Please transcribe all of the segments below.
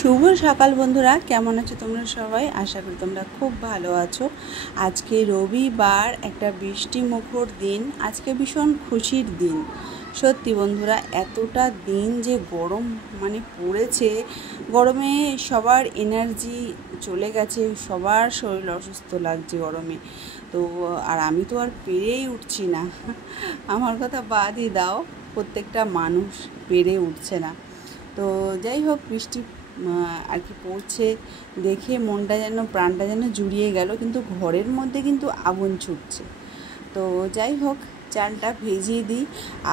শুভ সকাল বন্ধুরা, কেমন আছো তোমরা সবাই? আশা করি তোমরা খুব ভালো আছো। আজকে রবিবার, একটা বৃষ্টি মুখর দিন। আজকে ভীষণ খুশির দিন। সত্যি বন্ধুরা, এতটা দিন যে গরম পড়েছে, গরমে সবার এনার্জি চলে গেছে, সবার শরীর অসুস্থ লাগছে গরমে। তো আর আমি তো আর পেরেই উঠছি না। আমার কথা বাদই দাও, প্রত্যেকটা মানুষ পেরে উঠছে না। তো যাই হোক, বৃষ্টি আর কি পড়ছে দেখে মনটা যেন, প্রাণটা যেন জুড়িয়ে গেল, কিন্তু ঘরের মধ্যে কিন্তু আগুন ছুটছে। তো যাই হোক, চালটা ভিজিয়ে দিই।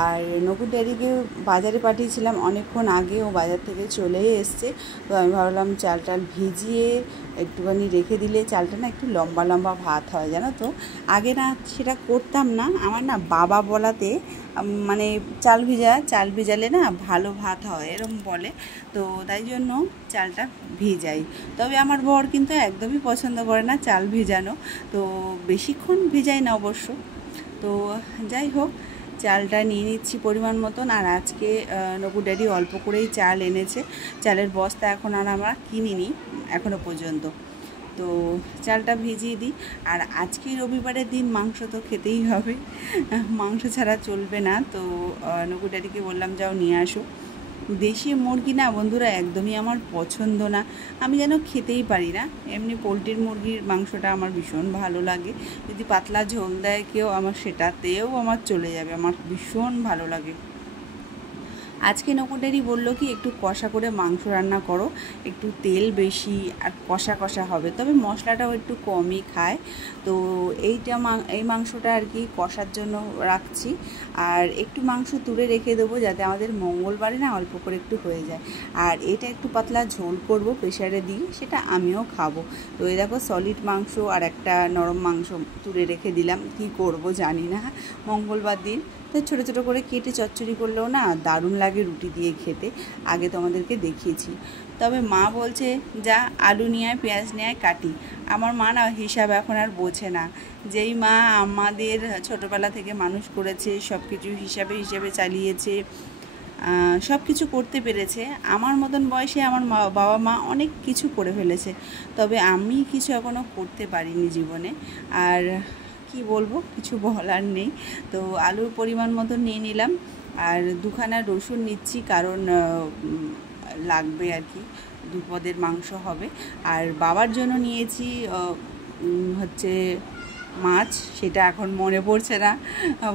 আর নকুর ড্যাডিকে বাজারে পাঠিয়েছিলাম অনেকক্ষণ আগে, ও বাজার থেকে চলে এসছে। তো আমি ভাবলাম চালটা ভিজিয়ে একটুখানি রেখে দিলে চালটা না একটু লম্বা লম্বা ভাত হয়, জানো তো। আগে না সেটা করতাম না, আমার না বাবা বলাতে চাল ভিজালে না ভালো ভাত হয় এরকম বলে। তো তাই জন্য চালটা ভিজাই। তবে আমার বর কিন্তু একদমই পছন্দ করে না চাল ভিজানো, তো বেশিক্ষণ ভিজাই না অবশ্য। তো যাই হোক, চালটা নিয়ে নিচ্ছি পরিমাণ মতন। আর আজকে নকুর ড্যাডি অল্প করেই চাল এনেছে, চালের বস্তা এখন আর আমরা কিনিনি এখনও পর্যন্ত। তো চালটা ভিজিয়ে দিই। আর আজকে রবিবারের দিন মাংস তো খেতেই হবে, মাংস ছাড়া চলবে না। তো নকুর ড্যাডিকে বললাম যাও নিয়ে আসো। দেশি মুরগি না বন্ধুরা একদমই আমার পছন্দ না, আমি যেন খেতেই পারি না। এমনি পোলট্রির মুরগির মাংসটা আমার ভীষণ ভালো লাগে, যদি পাতলা ঝোল দেয় কেউ আমার সেটাতেও আমার চলে যাবে, আমার ভীষণ ভালো লাগে। আজকে নকুর ড্যাডি বললো কি একটু কষা করে মাংস রান্না করো, একটু তেল বেশি আর কষা কষা হবে, তবে মশলাটাও একটু কমই খায়। তো এই মাংসটা আর কি কষার জন্য রাখছি। আর একটু মাংস তুলে রেখে দেবো, যাতে আমাদের মঙ্গলবারে না অল্প করে একটু হয়ে যায়। আর এটা একটু পাতলা ঝোল করব প্রেশারে দিয়ে, সেটা আমিও খাবো। তো এই দেখো, সলিড মাংস আর একটা নরম মাংস তুলে রেখে দিলাম, কি করব জানি না, মঙ্গলবার দিন। তো ছোটো ছোটো করে কেটে চচ্চড়ি করলেও না দারুণ লাগে রুটি দিয়ে খেতে, আগে তোমাদেরকে দেখিয়েছি। তবে মা বলছে যা আলু নিয়ে আয়, পেঁয়াজ নিয়ে আয়, কাটি। আমার মা না হিসাব এখন আর বোঝে না। যেই মা আমাদের ছোটোবেলা থেকে মানুষ করেছে, সব কিছু হিসাবে হিসাবে চালিয়েছে, সব কিছু করতে পেরেছে, আমার মতন বয়সে আমার বাবা মা অনেক কিছু করে ফেলেছে, তবে আমি কিছু এখনও করতে পারিনি জীবনে। আর কি বলবো, কিছু বলার নেই। তো আলুর পরিমাণ মতো নিয়ে নিলাম, আর দুখানা রসুন নিচ্ছি, কারণ লাগবে আর কি, দুপদের মাংস হবে। আর বাবার জন্য নিয়েছি হচ্ছে মাছ, সেটা এখন মনে পড়ছে না,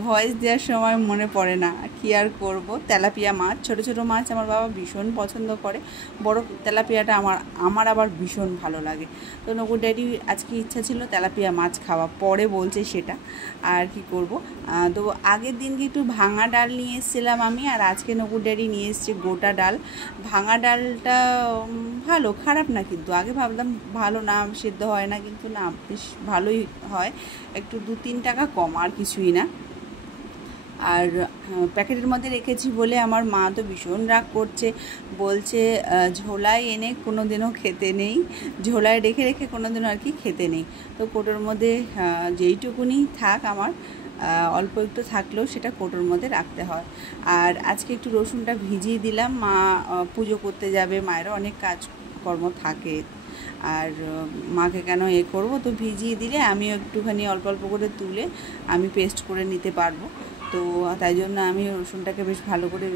ভয়েস দেওয়ার সময় মনে পড়ে না, কি আর করব। তেলাপিয়া মাছ, ছোট ছোট মাছ আমার বাবা ভীষণ পছন্দ করে, বড় তেলাপিয়াটা আমার আবার ভীষণ ভালো লাগে। তো নকুর ড্যাডি আজকে ইচ্ছা ছিল তেলাপিয়া মাছ খাওয়া, পরে বলছে সেটা, আর কি করব। তো আগের দিনকে একটু ভাঙা ডাল নিয়ে এসেছিলাম আমি, আর আজকে নকুর ড্যাডি নিয়ে এসছে গোটা ডাল। ভাঙা ডালটা ভালো, খারাপ না, কিন্তু আগে ভাবলাম ভালো না, সেদ্ধ হয় না, কিন্তু না বেশ ভালোই হয়, একটু 2-3 টাকা কম, আর কিছুই না। আর প্যাকেটের মধ্যে রেখেছি বলে আমার মা তো ভীষণ রাগ করছে, বলছে ঝোলায় এনে কোনো দিনও খেতে নেই, ঝোলায় রেখে রেখে কোনো দিনও আর কি খেতে নেই। তো কোটোর মধ্যে যেইটুকুনি থাক আমার, অল্প একটু থাকলেও সেটা কোটোর মধ্যে রাখতে হয়। আর আজকে একটু রসুনটা ভিজিয়ে দিলাম, মা পুজো করতে যাবে, মায়েরও অনেক কাজকর্ম থাকে, আর মাকে কেন করবো, তো ভিজিয়ে দিলে আমিও একটুখানি অল্প অল্প করে তুলে আমি পেস্ট করে নিতে পারবো। তো তাই জন্য আমি রসুনটাকে বেশ ভালো করে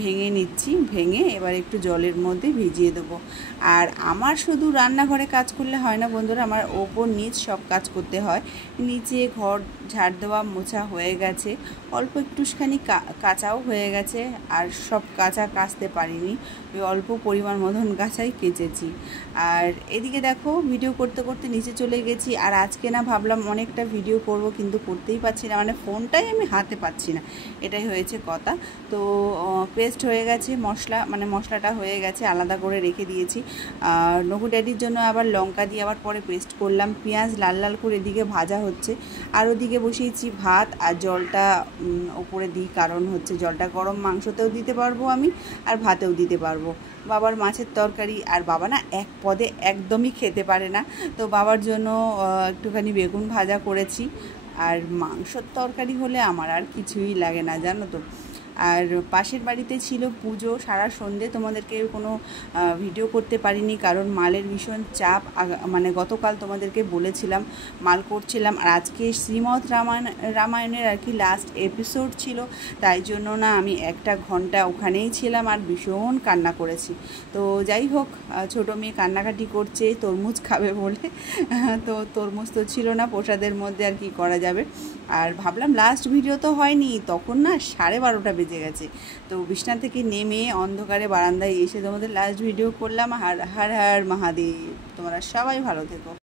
ভেঙে নিচ্ছি, ভেঙে এবার একটু জলের মধ্যে ভিজিয়ে দেবো। আর আমার শুধু রান্নাঘরে কাজ করলে হয় না বন্ধুরা, আমার ওপর নিচ সব কাজ করতে হয়। নিচে ঘর ঝাড় দেওয়া মোছা হয়ে গেছে, অল্প একটুখানি কাঁচাও হয়ে গেছে, আর সব কাঁচা কাচতে পারিনি, ওই অল্প পরিমাণ মতন কাঁচাই কেচেছি। আর এদিকে দেখো, ভিডিও করতে করতে নিচে চলে গেছি। আর আজকে না ভাবলাম অনেকটা ভিডিও করব, কিন্তু করতেই পারছি না, ফোনটাই আমি হাতে পাচ্ছি না, এটাই হয়েছে কথা। তো পেস্ট হয়ে গেছে মশলাটা হয়ে গেছে, আলাদা করে রেখে দিয়েছি। আর নকুর ড্যাডির জন্য আবার লঙ্কা দিয়ে আবার পরে পেস্ট করলাম, পেঁয়াজ লাল লাল করে এদিকে ভাজা হচ্ছে, আর ওদিকে বসিয়েছি ভাত, আর জলটা ওপরে দিই, কারণ হচ্ছে জলটা গরম মাংসতেও দিতে পারবো আমি, আর ভাতেও দিতে পারবো। বাবার মাছের তরকারি, আর বাবা না এক পদে একদমই খেতে পারে না, তো বাবার জন্য একটুখানি বেগুন ভাজা করেছি। আর মাংসর তরকারি হলে আমার আর কিছুই লাগে না, জানো তো। আর পাশের বাড়িতে ছিল পুজো, সারা সন্ধে তোমাদেরকে কোনো ভিডিও করতে পারিনি, কারণ মালের ভীষণ চাপ। মানে গতকাল তোমাদেরকে বলেছিলাম মাল করছিলাম, আর আজকে শ্রীমৎ রামায়ণের আর কি লাস্ট এপিসোড ছিল, তাই জন্য না আমি 1 ঘন্টা ওখানেই ছিলাম আর ভীষণ কান্না করেছি। তো যাই হোক, ছোটো মেয়ে কান্নাকাটি করছে তরমুজ খাবে বলে, তো তরমুজ তো ছিল না প্রসাদের মধ্যে, আর কি করা যাবে। আর ভাবলাম লাস্ট ভিডিও তো হয়নি, তখন না 12:30 বেজে গেছে। তো বিছনা থেকে নেমে অন্ধকারে বারান্দায় এসে তোমাদের লাস্ট ভিডিও করলাম। হর হর হর মহাদেব। তোমরা সবাই ভালো থেকো।